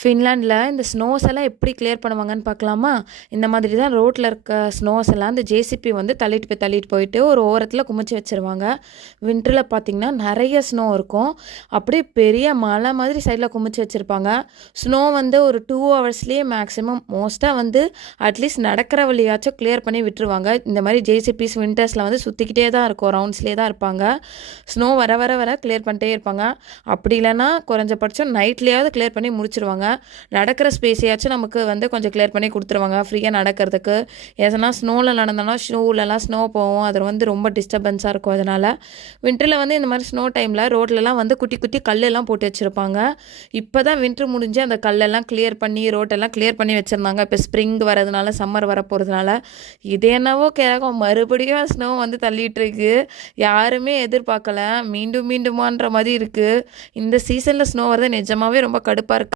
ஃபின்லாண்டில் இந்த ஸ்னோஸ் எல்லாம் எப்படி கிளியர் பண்ணுவாங்கன்னு பார்க்கலாமா? இந்த மாதிரி தான் ரோட்டில் இருக்க ஸ்னோஸ் எல்லாம் இந்த ஜேசிபி வந்து தள்ளிட்டு போயிட்டு ஒரு ஓரத்தில் குமிச்சு வச்சுருவாங்க. வின்டரில் பார்த்திங்கன்னா நிறைய ஸ்னோ இருக்கும். அப்படியே பெரிய மலை மாதிரி சைடில் குமிச்சு வச்சுருப்பாங்க. ஸ்னோ வந்து ஒரு 2 ஹவர்ஸ்லேயே மேக்ஸிமம் மோஸ்ட்டாக வந்து அட்லீஸ்ட் நடக்கிற வழியாச்சும் கிளியர் பண்ணி விட்டுருவாங்க. இந்த மாதிரி ஜேசிபிஸ் வின்டர்ஸில் வந்து சுற்றிக்கிட்டே தான் இருக்கும், ரவுண்ட்ஸ்லேயே தான் இருப்பாங்க. ஸ்னோ வர வர வர கிளியர் பண்ணிட்டே இருப்பாங்க. அப்படி இல்லைன்னா குறைஞ்சபட்சம் நைட்லேயாவது கிளியர் பண்ணி முடிச்சிருவாங்க. நடக்கிற ஸ்பேஸையாச்சும் நமக்கு வந்து கொஞ்சம் கிளியர் பண்ணி கொடுத்துருவாங்க ஃப்ரீயாக நடக்கிறதுக்கு. எதனா ஸ்னோவில் நடந்தோன்னா ஷூலெலாம் ஸ்னோ போகும், அது வந்து ரொம்ப டிஸ்டர்பன்ஸாக இருக்கும். அதனால் வின்டரில் வந்து இந்த மாதிரி ஸ்னோ டைமில் ரோட்லலாம் வந்து குட்டி குட்டி கல்லெல்லாம் போட்டு வச்சுருப்பாங்க. இப்போ தான் வின்ட்ரு முடிஞ்சு அந்த கல்லெல்லாம் கிளியர் பண்ணி ரோட்டெல்லாம் கிளியர் பண்ணி வச்சுருந்தாங்க. இப்போ ஸ்ப்ரிங் வரதுனால, சம்மர் வர போகிறதுனால இது என்னவோ கேட்கும், மறுபடியும் ஸ்னோ வந்து தள்ளிட்டு இருக்கு. யாருமே எதிர்பார்க்கல, மீண்டுமான்ற மாதிரி இருக்குது. இந்த சீசனில் ஸ்னோ வரது நிஜமாகவே ரொம்ப கடுப்பாக இருக்குது.